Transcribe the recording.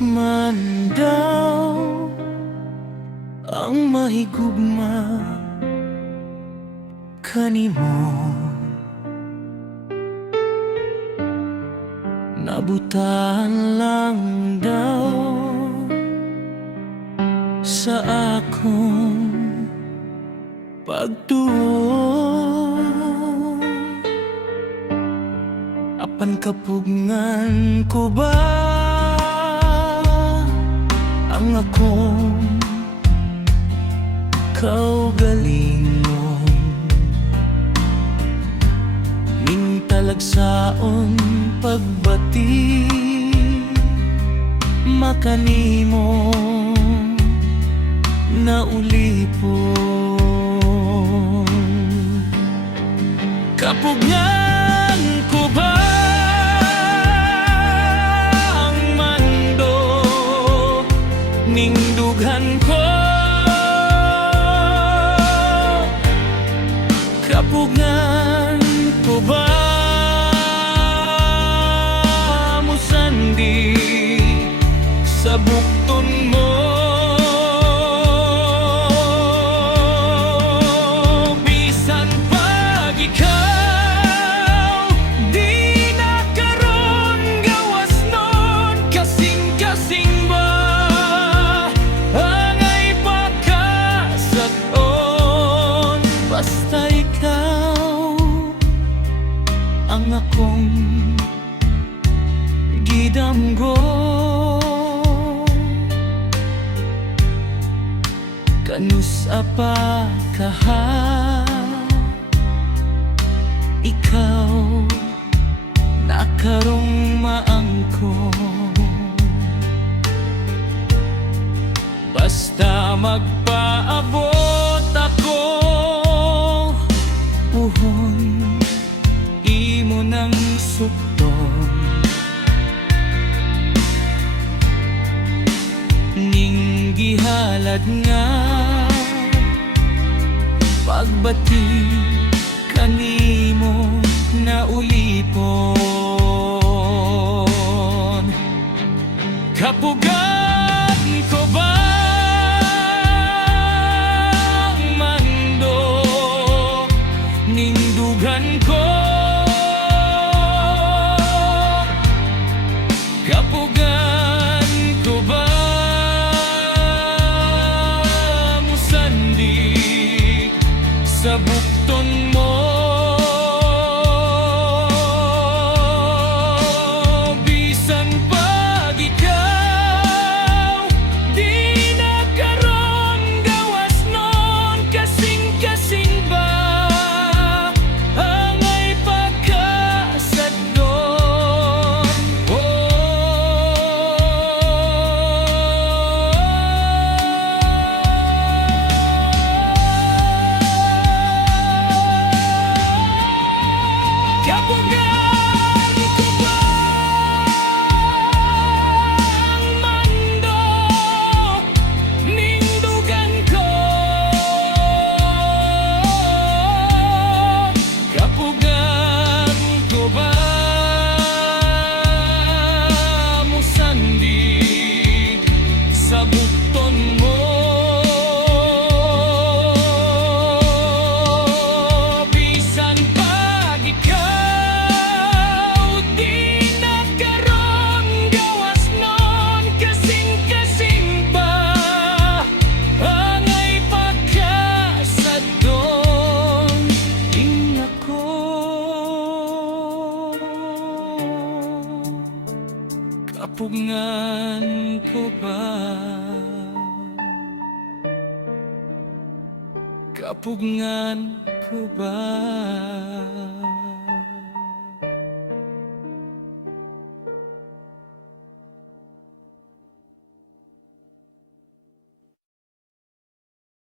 man daw ang mahigugma kanimo, nabutan lang daw sa akong pagtuo. Apan kapugngan ko ba ang akong kaugalingon, ning talagsaon pagbati makanimo na ulipon. Kapugnan ko ba ang mando ning dughan ko? Kapugnan ko ba musandi sa bukton mo? Basta ikaw ang akong gidamgo, kanus apa kaha ikaw nakarong maangkon. Basta magpaabot ako puhon imo ng sukton, ning gihalad nga pagbati kanimo na ulipon. Kapugan ko ba dughan ko? Kapugan ko ba musandig sa bukton mo? Bisan pag ikaw di nagkaroon gawas nun, kasing-kasing ba sa bukton mo? Bisan pag ikaw di nagkaroon gawas nun, kasing-kasing ba angay pagkasad doon? Ing ako kapugngan ko ba? Kapugngan ko ba?